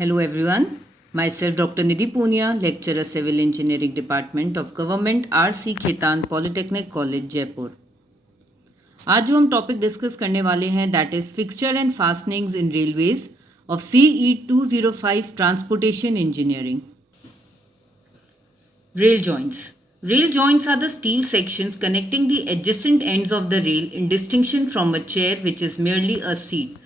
Hello everyone, myself Dr. Nidhi Punia, lecturer Civil Engineering Department of Government RC Khetan Polytechnic College Jaipur. आज जो हम topic discuss करने वाले हैं that is fixture and fastenings in railways of CE 205 transportation engineering. Rail joints. Rail joints are the steel sections connecting the adjacent ends of the rail in distinction from a chair which is merely a seat.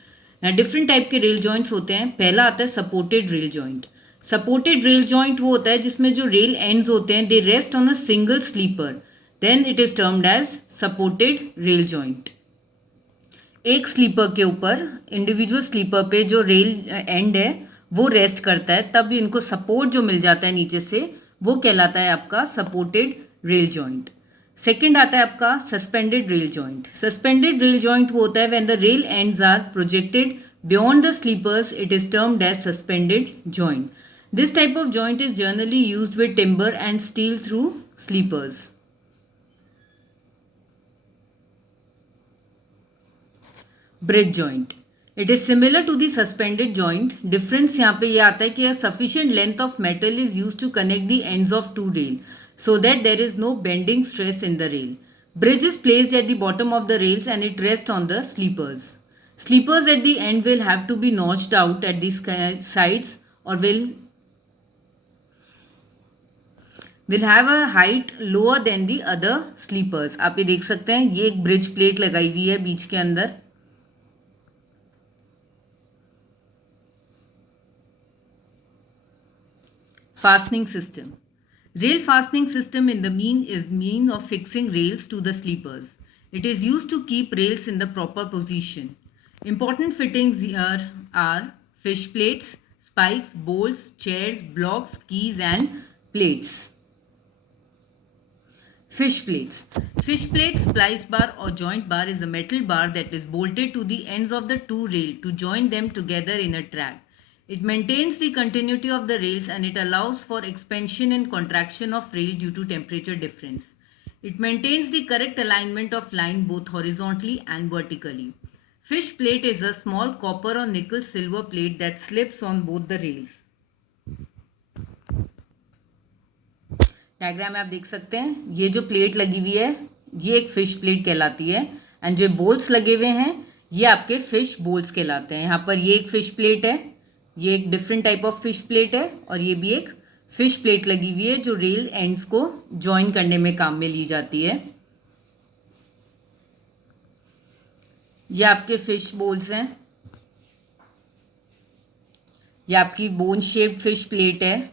Different type के rail joints होते हैं। पहला आता है supported rail joint. Supported rail joint वो होता है जिसमें जो रेल एंड्स होते हैं they rest on a single sleeper, then it is termed as supported rail joint. एक स्लीपर के ऊपर, इंडिविजुअल स्लीपर पे जो रेल एंड है वो रेस्ट करता है, तब इनको सपोर्ट जो मिल जाता है नीचे से वो कहलाता है आपका सपोर्टेड रेल जॉइंट। सेकेंड आता है आपका suspended rail joint. Suspended rail joint वो होता है when the rail ends are projected beyond the sleepers, it is termed as suspended joint. This type of joint is generally used with timber and steel through sleepers. Bridge joint, it is similar to the suspended joint. Difference यहाँ पे ये आता है कि sufficient length of metal is used to connect the ends of two rail so that there is no bending stress in the rail. Bridge is placed at the bottom of the rails and it rests on the sleepers. Sleepers at the end will have to be notched out at the sides or will have a height lower than the other sleepers. आप ये देख सकते हैं, ये एक bridge plate लगाई हुई है बीच के अंदर। Fastening system. Rail fastening system in the mean of fixing rails to the sleepers. It is used to keep rails in the proper position. Important fittings here are fish plates, spikes, bolts, chairs, blocks, keys and plates. Fish plates. Fish plate, splice bar or joint bar is a metal bar that is bolted to the ends of the two rails to join them together in a track. It maintains the continuity of the rails and it allows for expansion and contraction of rail due to temperature difference. It maintains the correct alignment of line both horizontally and vertically. Fish plate is a small copper or nickel silver plate that slips on both the rails. Diagram में आप देख सकते हैं, ये जो plate लगी हुई है ये एक फिश प्लेट कहलाती है एंड जो बोल्ट्स लगे हुए हैं ये आपके फिश बोल्ट्स कहलाते हैं। यहाँ पर ये एक फिश प्लेट है, ये एक different type of fish plate है और ये भी एक फिश प्लेट लगी हुई है जो रेल एंड्स को ज्वाइन करने में काम में ली जाती है। ये आपके फिश बोल्स हैं, ये आपकी बोन शेप्ड फिश प्लेट है।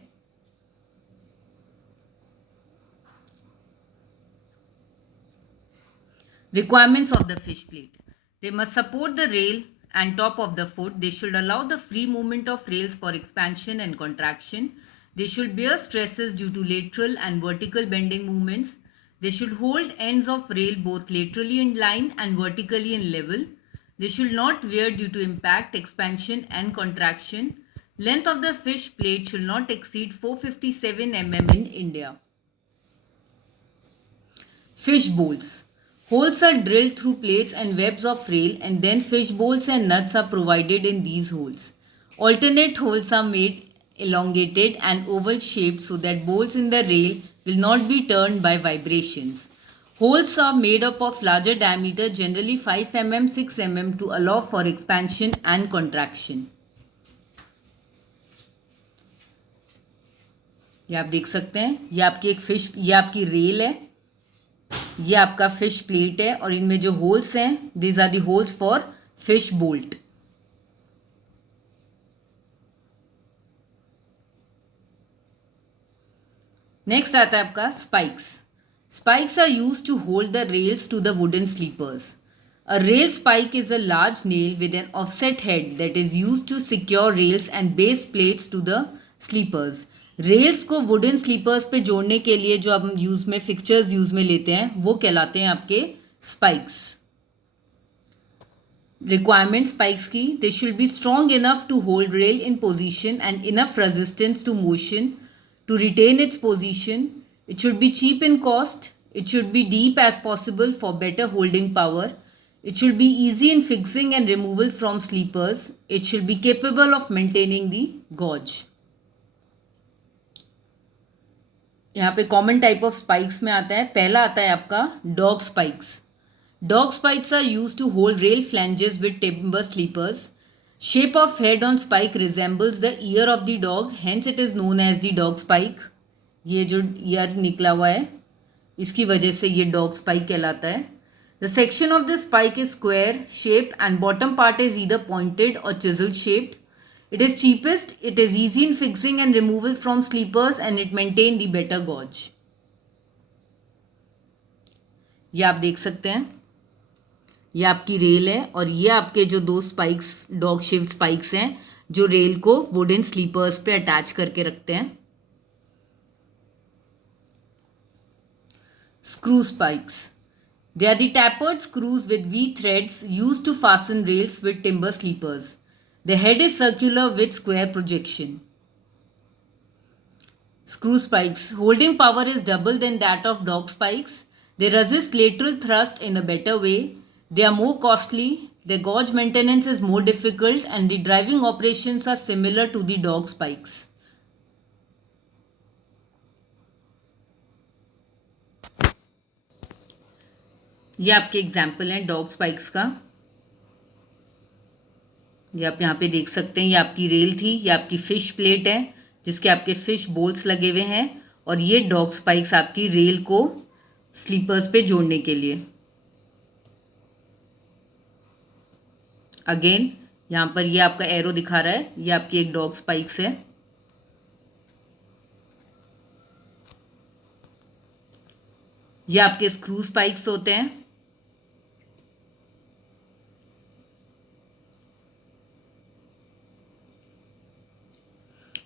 Requirements of the fish plate. They must support the rail and top of the foot. They should allow the free movement of rails for expansion and contraction. They should bear stresses due to lateral and vertical bending movements. They should hold ends of rail both laterally in line and vertically in level. They should not wear due to impact, expansion and contraction. Length of the fish plate should not exceed 457 mm in India. Fish bowls. Holes are drilled through plates and webs of rail and then fish bowls and nuts are provided in these holes. Alternate holes are made elongated and oval shaped so that bolts in the rail will not be turned by vibrations. Holes are made up of larger diameter, generally 5 mm, 6 mm to allow for expansion and contraction. ये आप देख सकते हैं, ये आपकी एक fish, ये आपकी रेल है, ये आपका फिश प्लेट है और इनमें जो होल्स हैं these are the holes for fish bolt. Next आता है आपका spikes. Spikes are used to hold the rails to the wooden sleepers. A rail spike is a large nail with an offset head that is used to secure rails and base plates to the sleepers. Rails को wooden sleepers पे जोड़ने के लिए जो हम use में fixtures use में लेते हैं वो कहलाते हैं आपके स्पाइक्स। रिक्वायरमेंट स्पाइक्स की, they should be strong enough to hold rail in position and enough resistance to motion to retain its position. It should be cheap in cost. It should be deep as possible for better holding power. It should be easy in fixing and removal from sleepers. It should be capable of maintaining the gauge. यहाँ पे common type of spikes में आता है, पहला आता है आपका dog spikes. Dog spikes are used to hold rail flanges with timber sleepers. Shape of head on spike resembles the ear of the dog, hence it is known as the dog spike. ये जो year निकला हुआ है इसकी वजह से ये dog spike कहलाता है. The section of the spike is square shaped and bottom part is either pointed or chisel shaped. It is cheapest, it is easy in fixing and removal from sleepers and it maintain the better gauge. ये आप देख सकते हैं, ये आपकी rail है और ये आपके जो दो स्पाइक्स डॉग शेप स्पाइक्स हैं जो रेल को वुडन स्लीपर्स पे अटैच करके रखते हैं. Screw spikes. They are the tapered screws with V threads used to fasten rails with timber sleepers. The head is circular with square projection. Screw spikes. Holding power is double than that of dog spikes. They resist lateral thrust in a better way. They are more costly, their gauge maintenance is more difficult and the driving operations are similar to the dog spikes. ये आपके example हैं dog spikes का. ये आप यहाँ पे देख सकते हैं, ये आपकी रेल थी, ये आपकी फिश प्लेट है जिसके आपके फिश बोल्स लगे हुए हैं और ये डॉग स्पाइक्स आपकी रेल को स्लीपर्स पे जोड़ने के लिए. अगेन यहाँ पर ये आपका एरो दिखा रहा है, ये आपकी एक डॉग स्पाइक्स है. ये आपके स्क्रू स्पाइक्स होते हैं.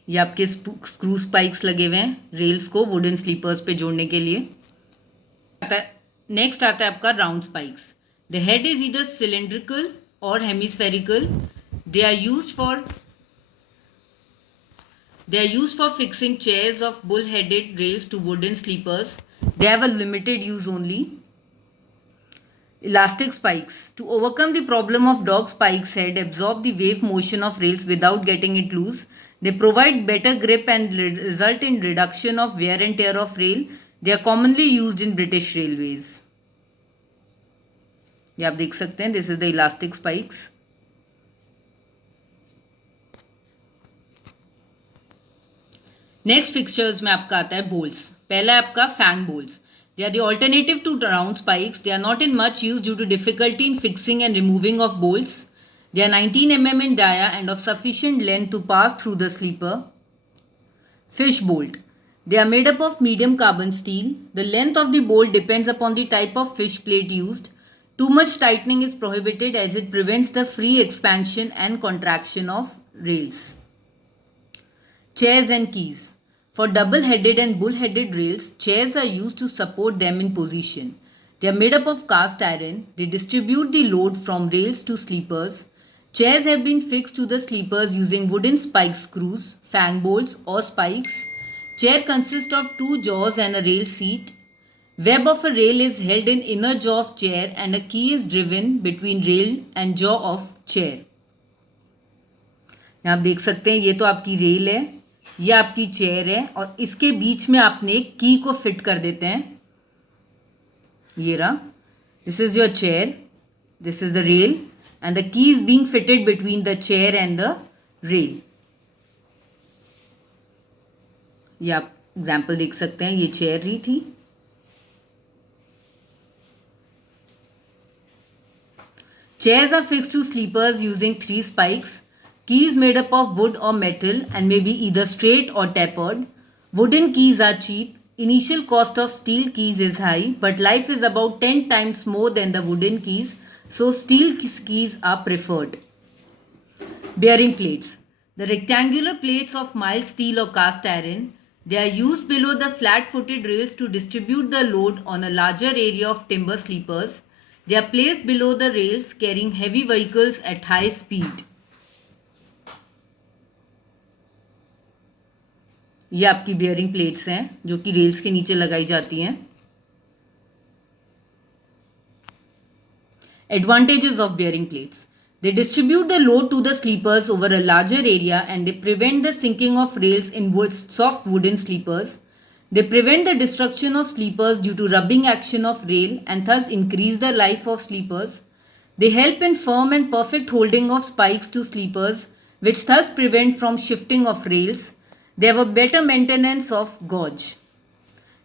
ये आपके स्क्रू स्पाइक्स लगे हुए हैं रेल्स को वुडन स्लीपर्स पे जोड़ने के लिए. नेक्स्ट आता है आपका round spikes. The head is either cylindrical or hemispherical. They are used for fixing chairs of bull-headed rails to wooden sleepers. They have a limited use only. Elastic spikes. To overcome the problem of dog spikes head absorb the wave motion of rails without getting it loose. They provide better grip and result in reduction of wear and tear of rail. They are commonly used in British railways. ये आप देख सकते हैं, this is the elastic spikes. Next fixtures में आपका आता है bolts. पहला है आपका fang bolts. They are the alternative to round spikes. They are not in much use due to difficulty in fixing and removing of bolts. They are 19 mm in dia and of sufficient length to pass through the sleeper. Fish bolt. They are made up of medium carbon steel. The length of the bolt depends upon the type of fish plate used. Too much tightening is prohibited as it prevents the free expansion and contraction of rails. Chairs and keys. For double-headed and bull-headed rails, chairs are used to support them in position. They are made up of cast iron. They distribute the load from rails to sleepers. Chairs have been fixed to the sleepers using wooden spike screws, fang bolts or spikes. Chair consists of two jaws and a rail seat. Web of a rail is held in inner jaw of chair and a key is driven between rail and jaw of chair. यहाँ आप देख सकते हैं, ये तो आपकी rail है, ये आपकी चेयर है और इसके बीच में आपने एक की को फिट कर देते हैं. ये रहा, this is your chair, this is the rail and the key is being fitted between the chair and the rail. ये आप एग्जाम्पल देख सकते हैं, ये चेयर रही थी. Chairs are fixed to sleepers using 3 spikes. Key is made up of wood or metal and may be either straight or tapered. Wooden keys are cheap. Initial cost of steel keys is high, but life is about 10 times more than the wooden keys, so steel keys are preferred. Bearing plates. The rectangular plates of mild steel or cast iron. They are used below the flat-footed rails to distribute the load on a larger area of timber sleepers. They are placed below the rails carrying heavy vehicles at high speed. ये आपकी bearing plates हैं जो कि rails के नीचे लगाई जाती हैं. Advantages of bearing plates. They distribute the load to the sleepers over a larger area and they prevent the sinking of rails in soft wooden sleepers. They prevent the destruction of sleepers due to rubbing action of rail and thus increase the life of sleepers. They help in firm and perfect holding of spikes to sleepers, which thus prevent from shifting of rails. They have a better maintenance of gauge.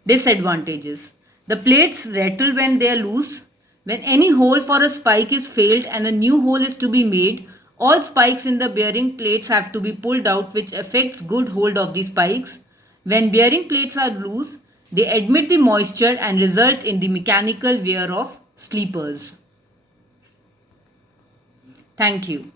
Disadvantages. The plates rattle when they are loose. When any hole for a spike is failed and a new hole is to be made, all spikes in the bearing plates have to be pulled out, which affects good hold of the spikes. When bearing plates are loose, they admit the moisture and result in the mechanical wear of sleepers. Thank you.